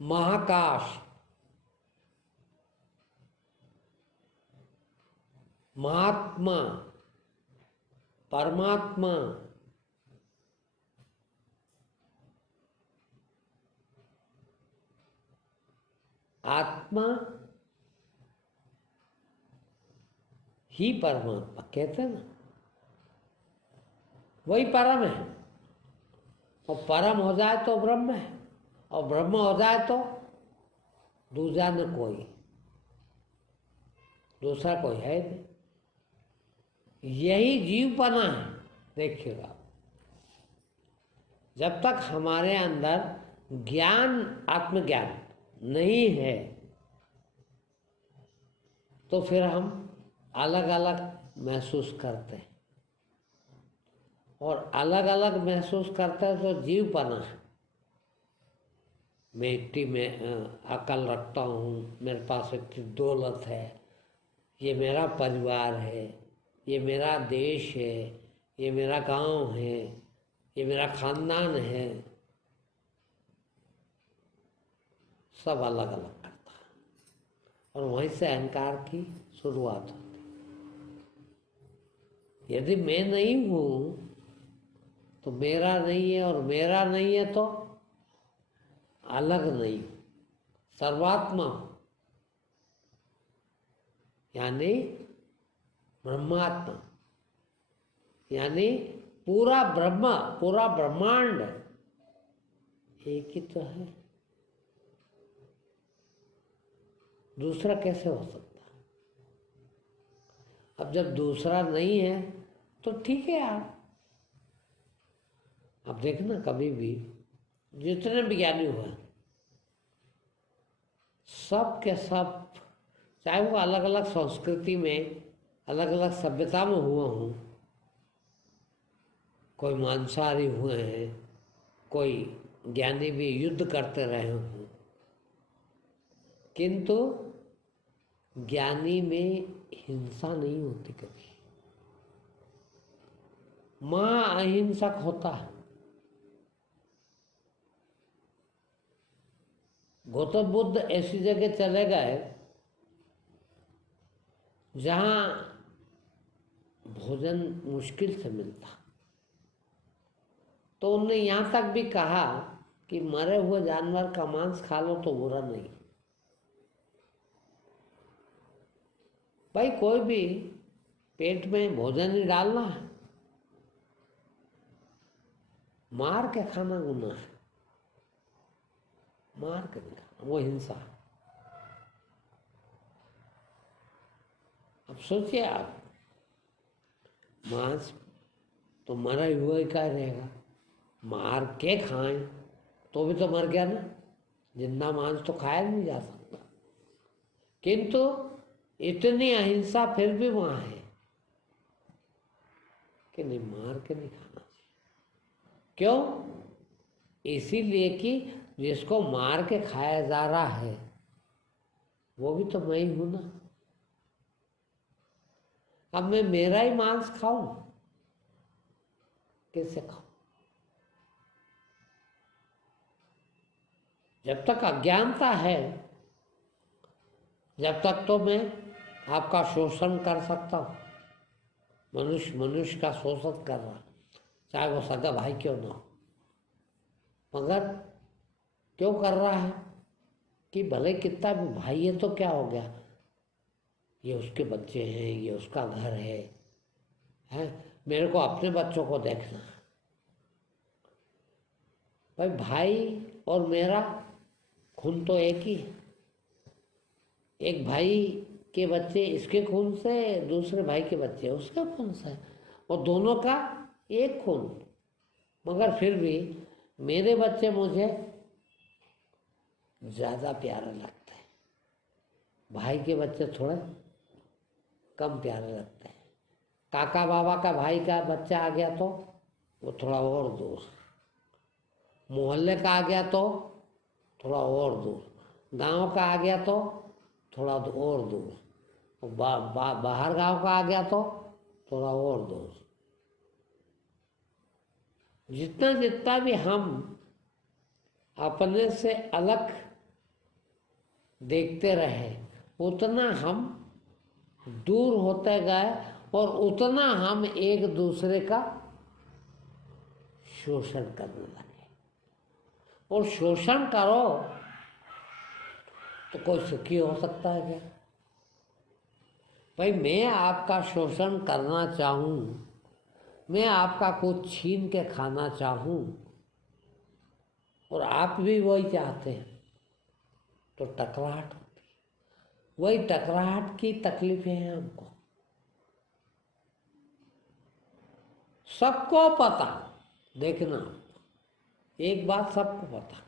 महाकाश, महात्मा, परमात्मा, आत्मा ही परमात्मा कहते हैं ना, वही परम है। और परम हो जाए तो ब्रह्म है, और ब्रह्म हो जाए तो दूसरा न कोई, दूसरा कोई है नहीं। यही जीवपना है। देखिएगा, जब तक हमारे अंदर ज्ञान, आत्मज्ञान नहीं है, तो फिर हम अलग अलग महसूस करते हैं, और अलग अलग महसूस करते हैं तो जीवपना है। मैं इतनी में अकल रखता हूँ, मेरे पास इतनी दौलत है, ये मेरा परिवार है, ये मेरा देश है, ये मेरा गांव है, ये मेरा खानदान है, सब अलग अलग करता है, और वहीं से अहंकार की शुरुआत होती। यदि मैं नहीं हूँ तो मेरा नहीं है, और मेरा नहीं है तो अलग नहीं, सर्वात्मा यानी ब्रह्मात्मा, यानी पूरा ब्रह्म, पूरा ब्रह्मांड एक ही तो है। दूसरा कैसे हो सकता? अब जब दूसरा नहीं है तो ठीक है यार। अब देखना, कभी भी जितने विज्ञानी हुए, सब के सब, चाहे वो अलग अलग संस्कृति में, अलग अलग सभ्यता में हुआ हूँ, कोई मांसाहारी हुए हैं, कोई ज्ञानी भी युद्ध करते रहे हों, किंतु ज्ञानी में हिंसा नहीं होती कभी। अहिंसक होता है। गौतम बुद्ध ऐसी जगह चले गए जहाँ भोजन मुश्किल से मिलता, तो उन्होंने यहाँ तक भी कहा कि मरे हुए जानवर का मांस खा लो तो बुरा नहीं। भाई कोई भी पेट में भोजन ही डालना है, मार के खाना गुनाह है, मार के नहीं खाना, वो हिंसा। अब सोचिए आप, मांस तो मरा हुआ ही क्या रहेगा, मार के खाएं तो भी तो मर गया ना, जिंदा मांस तो खाया नहीं जा सकता। किंतु इतनी अहिंसा फिर भी वहाँ है। कि नहीं, मार के नहीं खाना चाहिए। क्यों? इसीलिए कि जिसको मार के खाया जा रहा है वो भी तो मैं ही हूं ना। अब मैं मेरा ही मांस खाऊं, कैसे खाऊं? जब तक अज्ञानता है, जब तक तो मैं आपका शोषण कर सकता हूं। मनुष्य मनुष्य का शोषण कर रहा, चाहे वो सगा भाई क्यों ना हो, मगर क्यों कर रहा है? कि भले कितना भी भाई है तो क्या हो गया, ये उसके बच्चे हैं, ये उसका घर है, मेरे को अपने बच्चों को देखना। भाई भाई और मेरा खून तो एक ही है। एक भाई के बच्चे इसके खून से, दूसरे भाई के बच्चे उसके खून से, और दोनों का एक खून। मगर फिर भी मेरे बच्चे मुझे ज़्यादा प्यारे लगते हैं, भाई के बच्चे थोड़े कम प्यारे लगते हैं। काका बाबा का भाई का बच्चा आ गया तो वो थोड़ा और दूर, मोहल्ले का आ गया तो थोड़ा और दूर, गांव का आ गया तो थोड़ा और दूर, बाहर गांव का आ गया तो थोड़ा और दूर। जितना जितना भी हम अपने से अलग देखते रहे, उतना हम दूर होते गए और उतना हम एक दूसरे का शोषण करने लगे। और शोषण करो तो कोई सुखी हो सकता है क्या? भाई मैं आपका शोषण करना चाहूं, मैं आपका कुछ छीन के खाना चाहूं और आप भी वही चाहते हैं, तो टकराहट होती है। वही टकराहट की तकलीफें हैं हमको। सबको पता, देखना एक बात सबको पता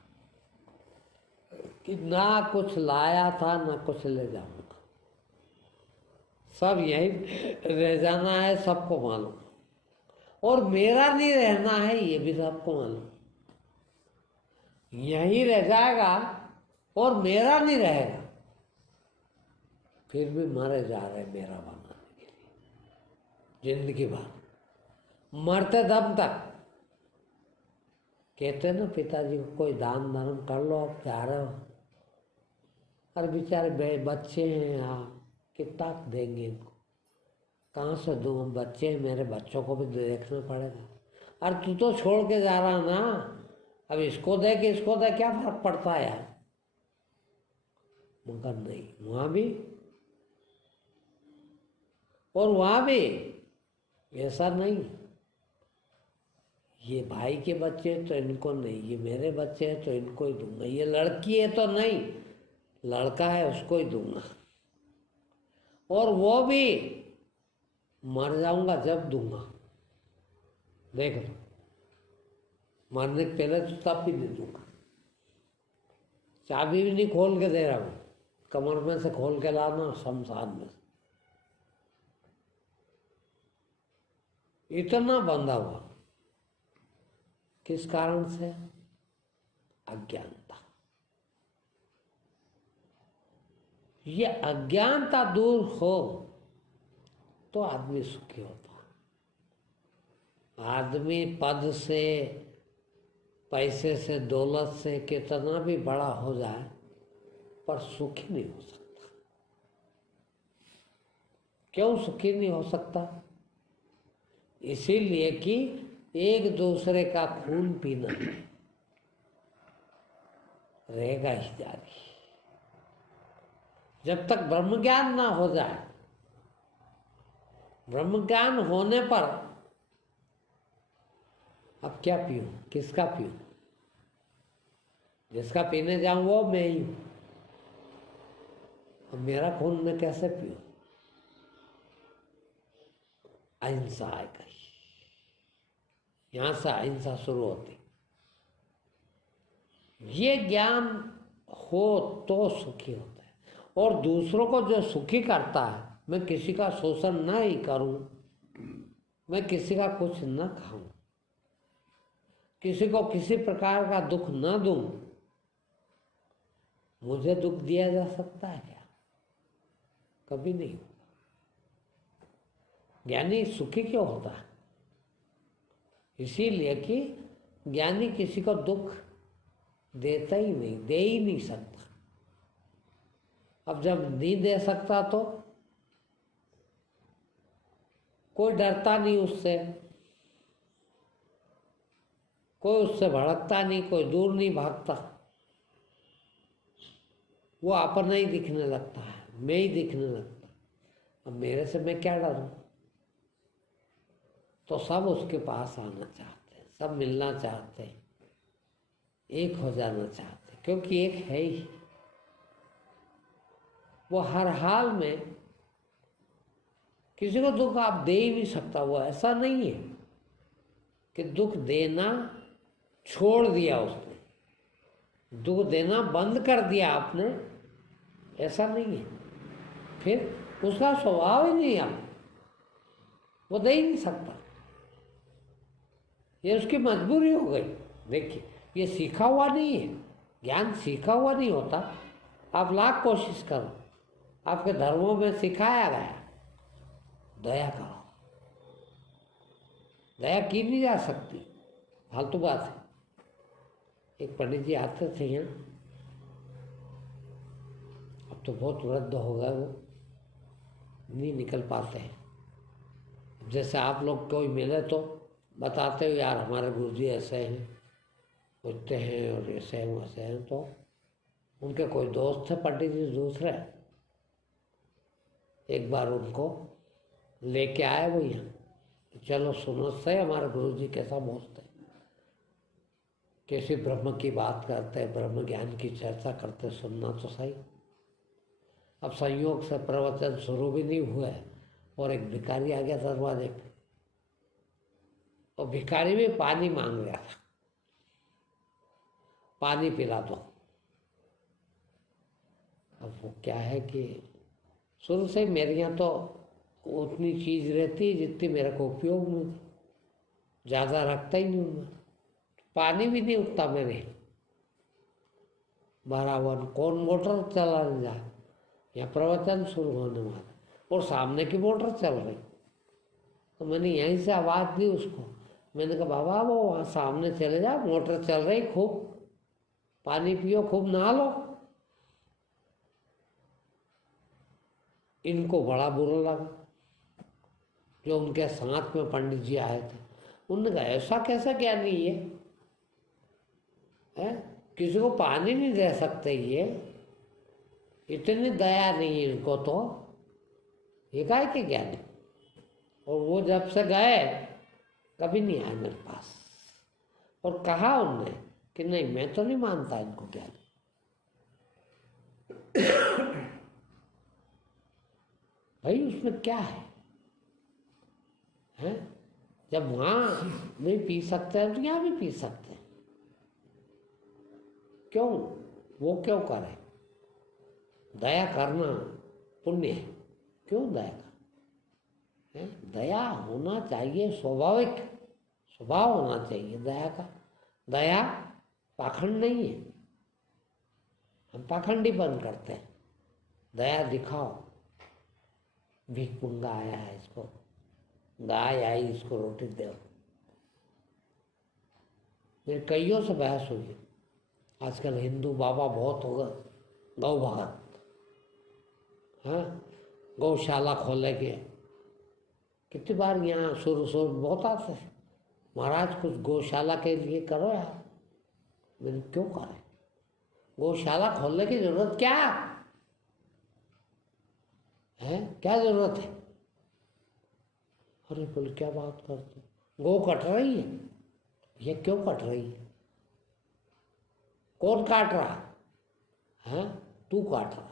कि ना कुछ लाया था ना कुछ ले जाऊंगा, सब यही रह जाना है, सबको मालूम। और मेरा नहीं रहना है ये भी सबको मालूम, यही रह जाएगा और मेरा नहीं रहेगा। फिर भी मरे जा रहे मेरा बनाने के लिए जिंदगी भर, मरते दम तक। कहते ना पिताजी को कोई दान धर्म कर लो, आप जा रहे हो, अरे बेचारे बच्चे हैं यहाँ, कितना देंगे इनको, कहाँ से दूँ? बच्चे हैं, मेरे बच्चों को भी देखना पड़ेगा। अरे तू तो छोड़ के जा रहा ना, अब इसको दे कि इसको दे, क्या फर्क पड़ता है यार? मगर नहीं, वहाँ भी और वहाँ भी ऐसा नहीं, ये भाई के बच्चे हैं तो इनको नहीं, ये मेरे बच्चे हैं तो इनको ही दूंगा, ये लड़की है तो नहीं, लड़का है उसको ही दूंगा। और वो भी मर जाऊंगा जब दूंगा, देख लो, मरने के पहले तो तब भी नहीं दूंगा। चाबी भी नहीं खोल के दे रहा हूँ, कमर में से खोल के लाना, शमशान में से। इतना बंधा हुआ, किस कारण से? अज्ञानता। ये अज्ञानता दूर हो तो आदमी सुखी होता। आदमी पद से, पैसे से, दौलत से कितना भी बड़ा हो जाए पर सुखी नहीं हो सकता। क्यों सुखी नहीं हो सकता? इसीलिए कि एक दूसरे का खून पीना रहेगा ही जारी। जब तक ब्रह्म ज्ञान ना हो जाए, ब्रह्म ज्ञान होने पर अब क्या पीऊं, किसका पीऊं? जिसका पीने जाऊं वो मैं ही हूं। अब मेरा खून मैं कैसे पीऊं? अहिंसा है कहीं, यहां से अहिंसा शुरू होती। ये ज्ञान हो तो सुखी होता है। और दूसरों को जो सुखी करता है, मैं किसी का शोषण नहीं करूं, मैं किसी का कुछ न खाऊं, किसी को किसी प्रकार का दुख न दूं। मुझे दुख दिया जा सकता है क्या? कभी नहीं। ज्ञानी सुखी क्यों होता है? इसीलिए कि ज्ञानी किसी को दुख देता ही नहीं, दे ही नहीं सकता। अब जब नहीं दे सकता तो कोई डरता नहीं उससे, कोई उससे भड़कता नहीं, कोई दूर नहीं भागता। वो अपना ही दिखने लगता है, मैं ही दिखने लगता। अब मेरे से मैं क्या डरूं? तो सब उसके पास आना चाहते हैं, सब मिलना चाहते हैं, एक हो जाना चाहते हैं, क्योंकि एक है ही। वो हर हाल में किसी को दुख आप दे ही नहीं सकता। वो ऐसा नहीं है कि दुख देना छोड़ दिया उसने, दुख देना बंद कर दिया आपने, ऐसा नहीं है। फिर उसका स्वभाव ही नहीं है, वो दे ही नहीं सकता। ये उसकी मजबूरी हो गई। देखिए, ये सीखा हुआ नहीं है, ज्ञान सीखा हुआ नहीं होता। आप लाख कोशिश करो, आपके धर्मों में सिखाया गया दया करो, दया की नहीं जा सकती, फालतू बात है। एक पंडित जी आते थे यहाँ, अब तो बहुत वृद्ध हो गए, वो नहीं निकल पाते हैं। जैसे आप लोग कोई मिले तो बताते हो, यार हमारे गुरुजी ऐसे हैं, पूछते हैं और ऐसे हैं वैसे हैं। तो उनके कोई दोस्त थे पंडित जी दूसरे, एक बार उनको लेके आए वो यहाँ, चलो सुनो सही हमारे गुरुजी कैसा बोलते हैं, कैसे ब्रह्म की बात करते हैं, ब्रह्म ज्ञान की चर्चा करते, सुनना तो सही। अब संयोग से प्रवचन शुरू भी नहीं हुआ है और एक भिखारी आ गया दरवाजे पे, और भिखारी भी पानी मांग रहा था, पानी पिला दो। अब वो क्या है कि शुरू से मेरे यहाँ तो उतनी चीज़ रहती है जितनी मेरे को उपयोग में, ज़्यादा रखता ही नहीं हूँ मैं। पानी भी नहीं उठता मेरे बराबर, कौन मोटर चला जाए, या प्रवचन शुरू होने वाला और सामने की मोटर चल रही। तो मैंने यहीं से आवाज़ दी उसको, मैंने कहा बाबा वो वहाँ सामने चले जा, मोटर चल रही, खूब पानी पियो, खूब नहा लो। इनको बड़ा बुरा लगा, जो उनके साथ में पंडित जी आए थे। उन्होंने कहा ऐसा कैसा ज्ञानी है, किसी को पानी नहीं दे सकते, ये इतनी दया नहीं है इनको, तो ये काहे के ज्ञानी। और वो जब से गए कभी नहीं आए मेरे पास, और कहा उनने कि नहीं मैं तो नहीं मानता इनको ज्ञानी। भाई उसमें क्या है, हैं? जब वहाँ नहीं पी सकते हैं तो यहाँ भी पी सकते हैं। क्यों वो क्यों करे? दया करना पुण्य है, क्यों दया कर? दया होना चाहिए, स्वाभाविक स्वभाव होना चाहिए दया का। दया पाखंड नहीं है, हम पाखंडीपन करते हैं। दया दिखाओ, भीख मंगा आया है, इसको गाय आई, इसको रोटी दो। मेरे कईयों से बहस हुई। आजकल हिंदू बाबा बहुत हो गए, गौ भगत, हाँ, गौशाला खोले के। कितनी बार यहाँ शुरू बहुत आते हैं, महाराज कुछ गौशाला के लिए करो यार। मैंने क्यों करे, गौशाला खोलने की जरूरत क्या है, क्या जरूरत है? अरे बोले क्या बात करते, गौ कट रही है, ये क्यों कट रही है? कौन काट रहा है? तू काट रहा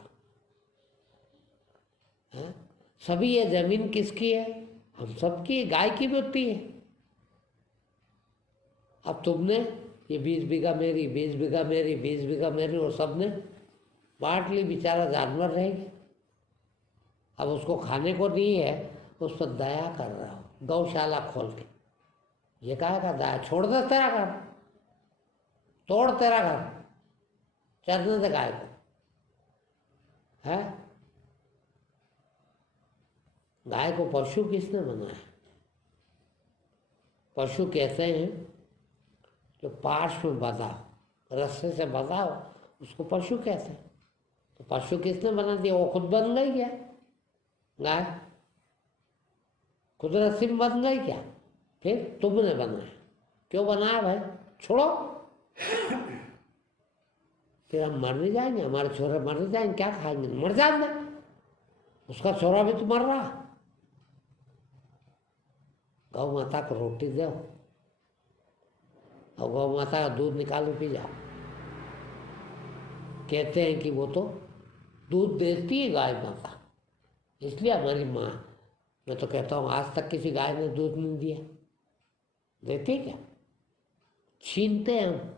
है। सभी ये जमीन किसकी है? हम सबकी, गाय की भी होती है। अब तुमने ये 20 बीघा मेरी, 20 बीघा मेरी, 20 बीघा मेरी, और सबने बांट ली, बेचारा जानवर रहेगा। अब उसको खाने को नहीं है, उस पर दया कर रहे हो, गौशाला खोल के। ये काहे का दया? छोड़ दे तेरा घर, तोड़ तेरा घर, चरने दे गाय को, है? गाय को पशु किसने बनाया? पशु कहते हैं जो पाश में बंधा हो, रस्से से बंधा हो, उसको पशु कहते हैं। तो पशु किसने बना दिया? वो खुद बन गई क्या गाय? खुद रस्सी में बन गई क्या? फिर तुमने बनाया। क्यों बनाया भाई? छोड़ो, फिर हम मर नहीं जाएंगे, हमारे छोरे मर नहीं जाएंगे, क्या खाएंगे? मर जाएंगे। उसका छोरा भी तो मर रहा। गौ माता को रोटी दो और गौ माता का दूध निकालो पी जाओ। कहते हैं कि वो तो दूध देती है गाय माता, इसलिए हमारी माँ। मैं तो कहता हूँ आज तक किसी गाय ने दूध नहीं दिया। देती क्या? छीनते हैं हम।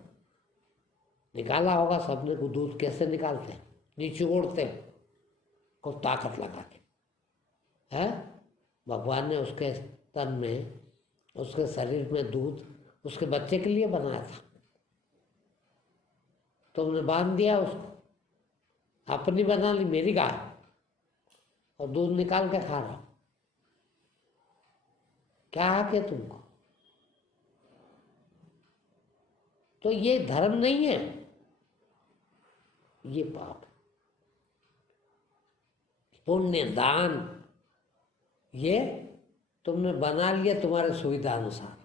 निकाला होगा सबने को दूध। कैसे निकालते हैं? नीचे ओढ़ते हैं को ताकत लगा के, है? भगवान ने उसके तन में, उसके शरीर में दूध उसके बच्चे के लिए बनाया था। तुमने बांध दिया उसको, अपनी बना ली मेरी गाय, और दूध निकाल के खा रहा हो। क्या हक है तुमको? तो ये धर्म नहीं है, ये पाप। पुण्य दान ये तुमने बना लिया तुम्हारे सुविधा अनुसार।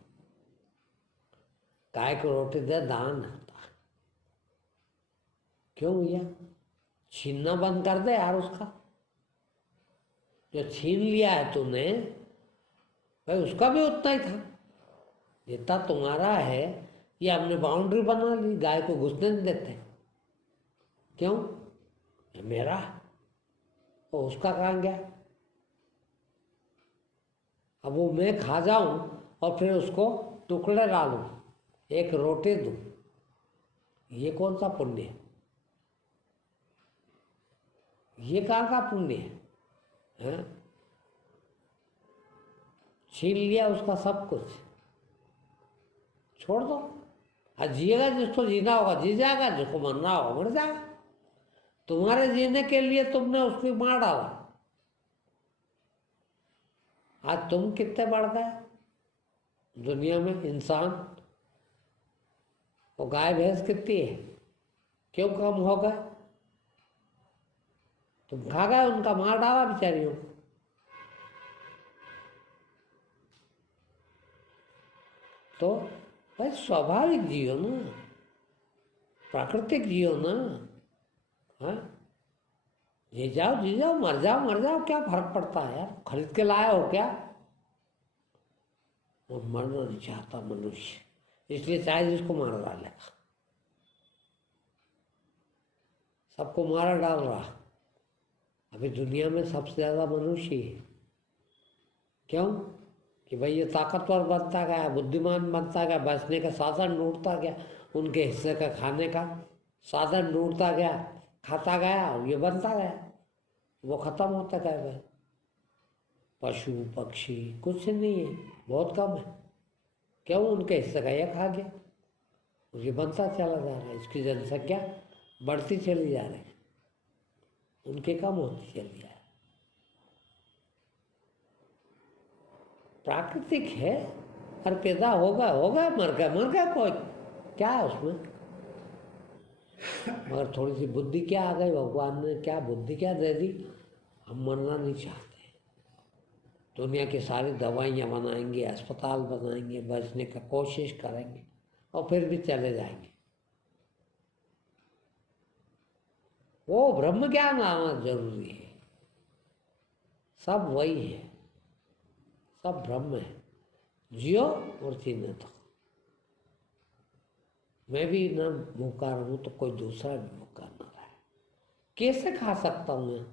गाय को रोटी दे दान होता है। क्यों भैया? छीनना बंद कर दे यार उसका। जो छीन लिया है तूने, भाई उसका भी उतना ही था जितना तुम्हारा है। ये हमने बाउंड्री बना ली, गाय को घुसने नहीं देते। क्यों? ये मेरा, और उसका कहाँ गया? अब वो मैं खा जाऊं और फिर उसको टुकड़े डालूं, एक रोटी दूं, ये कौन सा पुण्य है? ये कहाँ का पुण्य है? छीन लिया उसका सब कुछ, छोड़ दो। और जिएगा जिसको जीना होगा जी जाएगा, जिसको मरना होगा मर जाएगा। तुम्हारे जीने के लिए तुमने उसको मार डाला। आज तुम कितने बढ़ गए दुनिया में इंसान, वो गाय भैंस कितनी है? क्यों कम हो गए? तुम खा गए, उनका मार डाला बेचारियों। तो भाई स्वाभाविक जियो ना, प्राकृतिक जियो ना। हाँ, जी जाओ, मर जाओ, क्या फर्क पड़ता है यार? खरीद के लाए हो क्या? वो मरना नहीं चाहता मनुष्य, इसलिए चाहे जिसको मार डालेगा। सबको मारा डाल रहा। अभी दुनिया में सबसे ज्यादा मनुष्य ही है। क्यों? कि भाई ये ताकतवर बनता गया, बुद्धिमान बनता गया, बचने का साधन ढूंढता गया, उनके हिस्से का खाने का साधन ढूंढता गया, खाता गया, और ये बनता गया। वो खत्म होता गया भाई। पशु पक्षी कुछ नहीं है, बहुत कम है। क्यों? उनके हिस्से का ये खा गया, ये बनता चला जा रहा है। इसकी जनसंख्या बढ़ती चली जा रही है, उनके कम होती चली जा रही। प्राकृतिक है, और पैदा होगा, मर गया कोई, क्या है उसमें? मगर थोड़ी सी बुद्धि क्या आ गई, भगवान ने क्या बुद्धि क्या दे दी? हम मरना नहीं चाहते। दुनिया की सारी दवाइयाँ बनाएंगे, अस्पताल बनाएंगे, बचने का कोशिश करेंगे, और फिर भी चले जाएंगे। वो ब्रह्म ज्ञान आना जरूरी है। सब वही है, सब ब्रह्म है। जियो और जीने दो। मैं भी न भूखा रहूं तो कोई दूसरा भी भूखा न रहे। कैसे खा सकता हूँ मैं?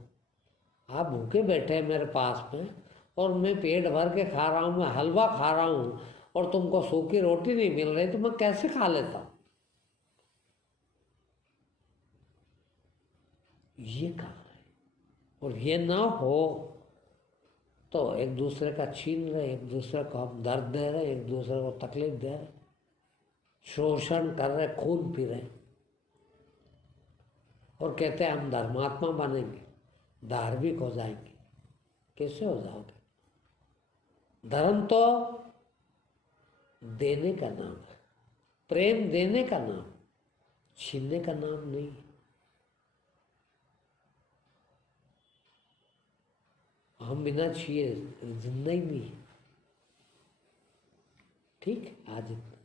आप भूखे बैठे हैं मेरे पास में, और मैं पेट भर के खा रहा हूँ, मैं हलवा खा रहा हूँ, और तुमको सूखी रोटी नहीं मिल रही, तो मैं कैसे खा लेता हूँ? ये कहाँ है? और ये ना हो तो एक दूसरे का छीन रहे, एक दूसरे को हम दर्द दे रहे, एक दूसरे को तकलीफ दे रहे, शोषण कर रहे, खून पी रहे, और कहते हैं हम धर्मात्मा बनेंगे, धार्मिक हो जाएंगे। कैसे हो जाओगे? धर्म तो देने का नाम है, प्रेम देने का नाम, छीनने का नाम नहीं। हम बिना छीए जिंदा ही नहीं। ठीक, आज इतना।